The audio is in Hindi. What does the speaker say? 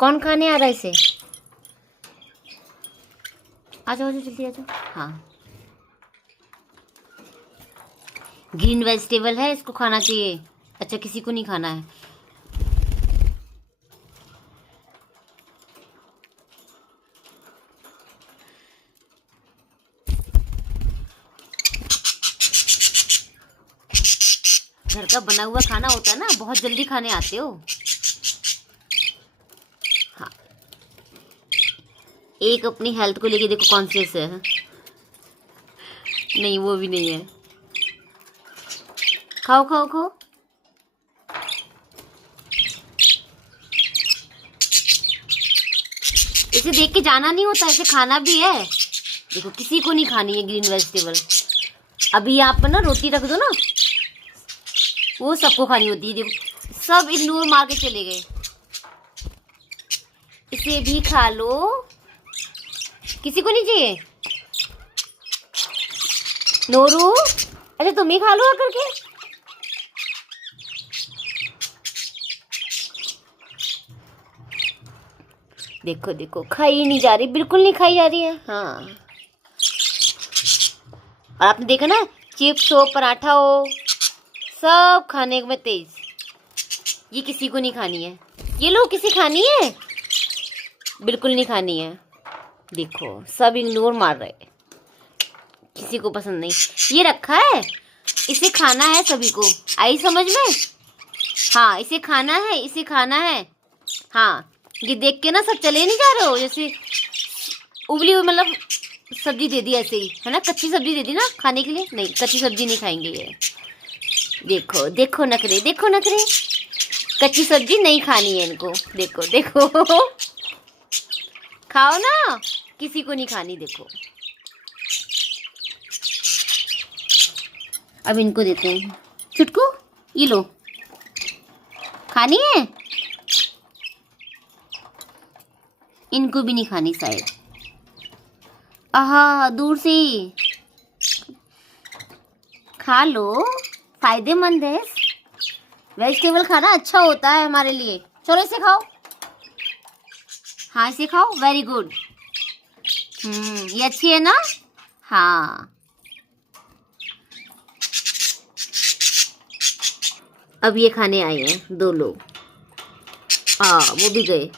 कौन खाने आ रहा है इसे? आ जाओ, जल्दी आ जाओ। हाँ, ग्रीन वेजिटेबल है, इसको खाना चाहिए। अच्छा, किसी को नहीं खाना है। घर का बना हुआ खाना होता है ना, बहुत जल्दी खाने आते हो। हाँ, एक अपनी हेल्थ को लेके देखो कॉन्शियस है। नहीं, वो भी नहीं है। खाओ खाओ खाओ। इसे देख के जाना नहीं होता, इसे खाना भी है। देखो, किसी को नहीं खानी है ग्रीन वेजिटेबल। अभी आप ना रोटी रख दो ना, वो सबको खानी होती है। देखो, सब इग्नोर मार के चले गए। इसे भी खा लो, किसी को नहीं चाहिए। नोरू, अच्छा तुम ही खा लो आकर के। देखो देखो, खाई नहीं जा रही, बिल्कुल नहीं खाई जा रही है। हाँ, और आपने देखा ना, चिप्स हो, पराठा हो, सब खाने में तेज। ये किसी को नहीं खानी है। ये लो, किसी खानी है? बिल्कुल नहीं खानी है। देखो, सब इग्नोर मार रहे, किसी को पसंद नहीं। ये रखा है, इसे खाना है सभी को। आई समझ में? हाँ, इसे खाना है, इसे खाना है। हाँ, ये देख के ना सब चले नहीं जा रहे हो, जैसे उबली हुई मतलब सब्जी दे दी ऐसे ही, है ना। कच्ची सब्जी दे दी ना खाने के लिए। नहीं, कच्ची सब्जी नहीं खाएंगे ये। देखो देखो नखरे, देखो नखरे। कच्ची सब्जी नहीं खानी है इनको। देखो देखो। खाओ ना, किसी को नहीं खानी। देखो, अब इनको देते हैं चुटकू। ये लो, खानी है। इनको भी नहीं खानी शायद। आहा, दूर से ही खा लो, फायदेमंद है। वेजिटेबल खाना अच्छा होता है हमारे लिए। चलो इसे खाओ। हाँ, इसे खाओ, वेरी गुड। ये अच्छी है ना। हाँ, अब ये खाने आए हैं 2 लोग। हाँ, वो भी गए।